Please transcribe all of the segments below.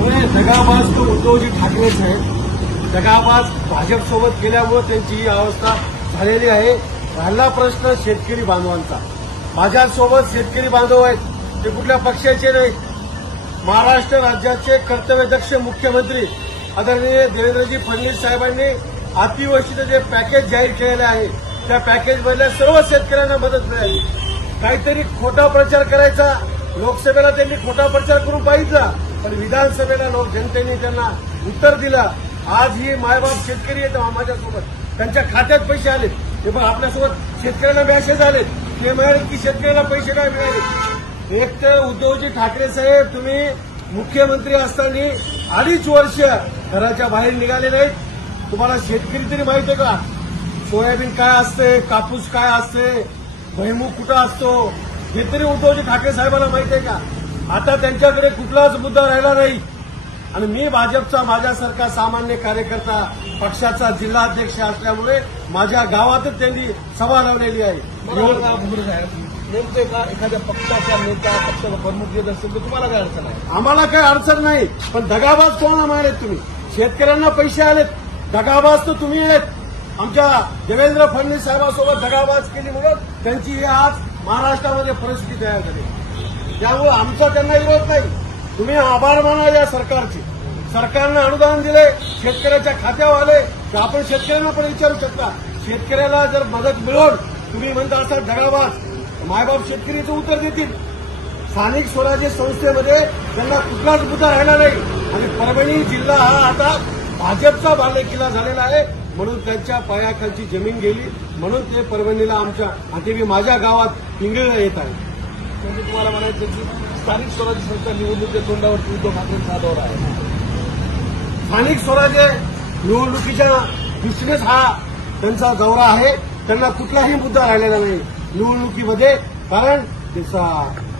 म्हणजे दगाबाज तो उद्धवजी ठाकरेच आहे. दगाबाज भाजपसोबत केल्यामुळे त्यांची ही अवस्था झालेली आहे. राहिला प्रश्न शेतकरी बांधवांचा. माझ्यासोबत शेतकरी बांधव आहेत, ते कुठल्या पक्षाचे नाही. महाराष्ट्र राज्याचे कर्तव्यदक्ष मुख्यमंत्री आदरणीय देवेंद्रजी फडणवीस साहेबांनी अतिवृष्टीचं जे पॅकेज जाहीर केलेलं आहे, त्या पॅकेजमधल्या सर्व शेतकऱ्यांना मदत मिळाली. काहीतरी खोटा प्रचार करायचा. लोकसभेला त्यांनी खोटा प्रचार करून पाहिला, पण विधानसभेला जनतेने त्यांना उत्तर दिलं. आज ही मायबाप शेतकरी आहेत माझ्यासोबत, त्यांच्या खात्यात पैसे आले. हे पण आपल्यासोबत शेतकऱ्यांना मॅसेज आले, ते म्हणाले की शेतकऱ्यांना पैसे काय मिळाले. एक तर उद्धवजी ठाकरे साहेब, तुम्ही मुख्यमंत्री असताना 2.5 वर्ष घराच्या बाहेर निघाले नाहीत. तुम्हाला शेतकरी तरी माहिती आहे का? सोयाबीन काय असते, कापूस काय असते, भुईमूग कुठं असतो, हे तरी उद्धवजी ठाकरे साहेबांना माहिती आहे का? आता त्यांच्याकडे कुठलाच मुद्दा राहिला नाही. आणि मी भाजपचा माझ्यासारखा सामान्य कार्यकर्ता, पक्षाचा जिल्हाध्यक्ष असल्यामुळे माझ्या गावातच त्यांनी सभा लावलेली आहे. नेमके का एखाद्या पक्षाचा नेता, पक्षाचा प्रमुख येत असेल तर तुम्हाला काय अडचण आहे? आम्हाला काही अडचण नाही, पण दगाबाज कोणाला म्हणालेत तुम्ही? शेतकऱ्यांना पैसे आलेत, दगाबाज तर तुम्ही आहेत. आमच्या देवेंद्र फडणवीस साहेबांसोबत दगाबाज केली म्हणून त्यांची आज महाराष्ट्रामध्ये परिस्थिती तयार झाली. त्यामुळे आमचा त्यांना विरोध नाही. तुम्ही आभार माना या सरकारचे. सरकारनं अनुदान दिले, शेतकऱ्याच्या खात्यावर आले, तर आपण शेतकऱ्यांना पण विचारू शकता. शेतकऱ्याला जर मदत मिळवून तुम्ही म्हणता असा दगाबाज, मायबाप शेतकरीचं उत्तर देतील. स्थानिक स्वराज्य संस्थेमध्ये त्यांना कुठलाच मुद्दा राहिला नाही. आणि परभणी जिल्हा हा आता भाजपचा बालेकिल्ला झालेला आहे, म्हणून त्यांच्या पायाखालची जमीन गेली, म्हणून ते परभणीला आमच्या आता माझ्या गावात पिंगळला येत आहे. म्हणजे तुम्हाला म्हणायचं की स्थानिक स्वराज्य संस्था निवडणुकीच्या तोंडावरती उद्धव ठाकरेंचा दौरा आहे. स्थानिक स्वराज्य निवडणुकीच्या दृष्टीनेच हा त्यांचा दौरा आहे. त्यांना कुठलाही मुद्दा राहिलेला नाही निवडणुकीमध्ये. कारण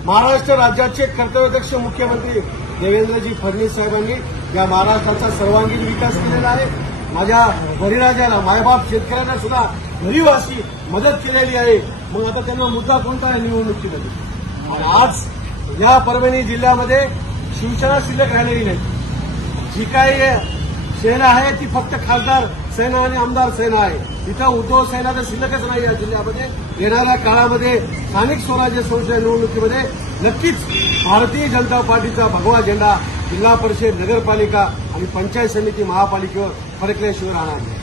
महाराष्ट्र राज्याचे कर्तव्यदक्ष मुख्यमंत्री देवेंद्रजी फडणवीस साहेबांनी या महाराष्ट्राचा सर्वांगीण विकास केलेला आहे. माझ्या बळीराजाला, मायबाप शेतकऱ्यांना सुद्धा गरीब अशी मदत केलेली आहे. मग आता त्यांना मुद्दा कोणता आहे निवडणुकीमध्ये? आणि आज या परभणी जिल्ह्यामध्ये शिवसेना शिल्लक राहिलेली नाही. जी काही सेना आहे ती फक्त खासदार सेना आणि आमदार सेना आहे. तिथं उद्धव सेना तर शिल्लकच नाही या जिल्ह्यामध्ये. येणाऱ्या काळामध्ये स्थानिक स्वराज्य संस्था निवडणुकीमध्ये नक्कीच भारतीय जनता पार्टीचा भगवा झेंडा जिल्हा परिषद, नगरपालिका आणि पंचायत समिती, महापालिकेवर फडकल्याशिवाय राहणार नाही.